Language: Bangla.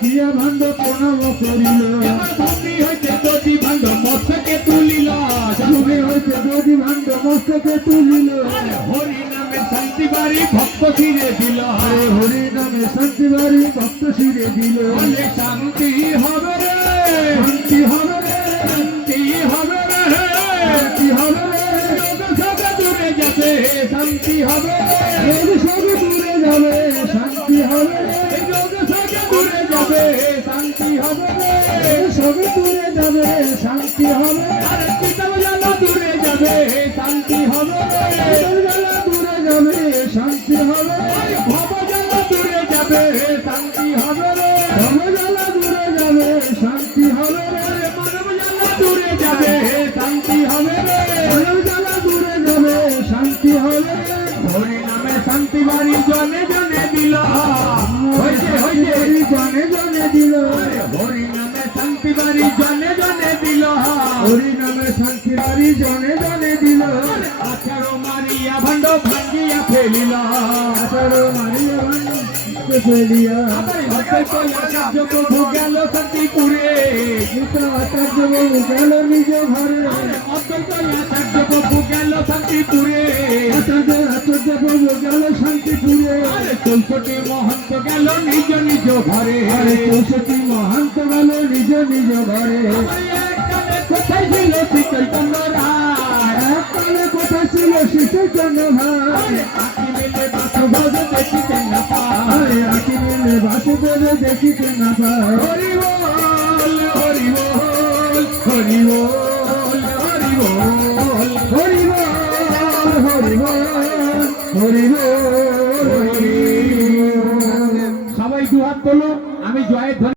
ডাকিয়া ভাণ্ড প্রণাম করিল। ভূমি হইতে দধি ভাণ্ড মস্তকে তুলিল। তুমি হইতে যদি ভাণ্ড মস্তকে তুলিল। হরি নামে শান্তি বাড়ি ভক্ত ফিরে দিল। আরে হরি নামে শান্তি বাড়ি ভক্ত শিরে দিল। বলে শান্তি হবে রে। শান্তি হবে রে। শান্তি হবে রে। শান্তি হবে রে। সবে দূরে যাবে। শান্তি হবে সবে দূরে যাবে। শান্তি হবে রোগ সবে দূরে যাবে, শান্তি হবে। আর পিতাব জ্বালা দূরে যাবে, শান্তি হবে। রে জ্বালা দূরে যাবে, শান্তি হবে। ভব জ্বালা দূরে যাবে, শান্তি হবে ভব জ্বালা দূরে যাবে, শান্তি হবে মানব জ্বালা দূরে যাবে, শান্তি হবে মানব জ্বালা দূরে যাবে বাড়ি জনে জনে দিল। হইছে হইছে জনে জনে দিল। বাড়ি জনে জনে দিল হরি নামে শান্তি বাড়ি জনে জনে দিল আঠারো মারিয়া ভাণ্ড ভাঙ্গিয়া ফেলিল আঠারো মারিয়া ফেলিয়া প্রভু গেল শান্তিপুরে আচার্য বাবু গেল নিজ ঘরে আচার্য প্রভু গেল শান্তিপুরে আচার্য আচার্য বাবু গেল শান্তিপুরে চৌষট্টি মহন্ত গেল নিজ নিজ ঘরে চৌষট্টি নিজ নিজ ঘরে কোথায় ছিল শীতল তোমার কোথায় ছিল শীতল তোমার আঁকি হরি বল সবাই দু হাত তোলো আমি জয়ের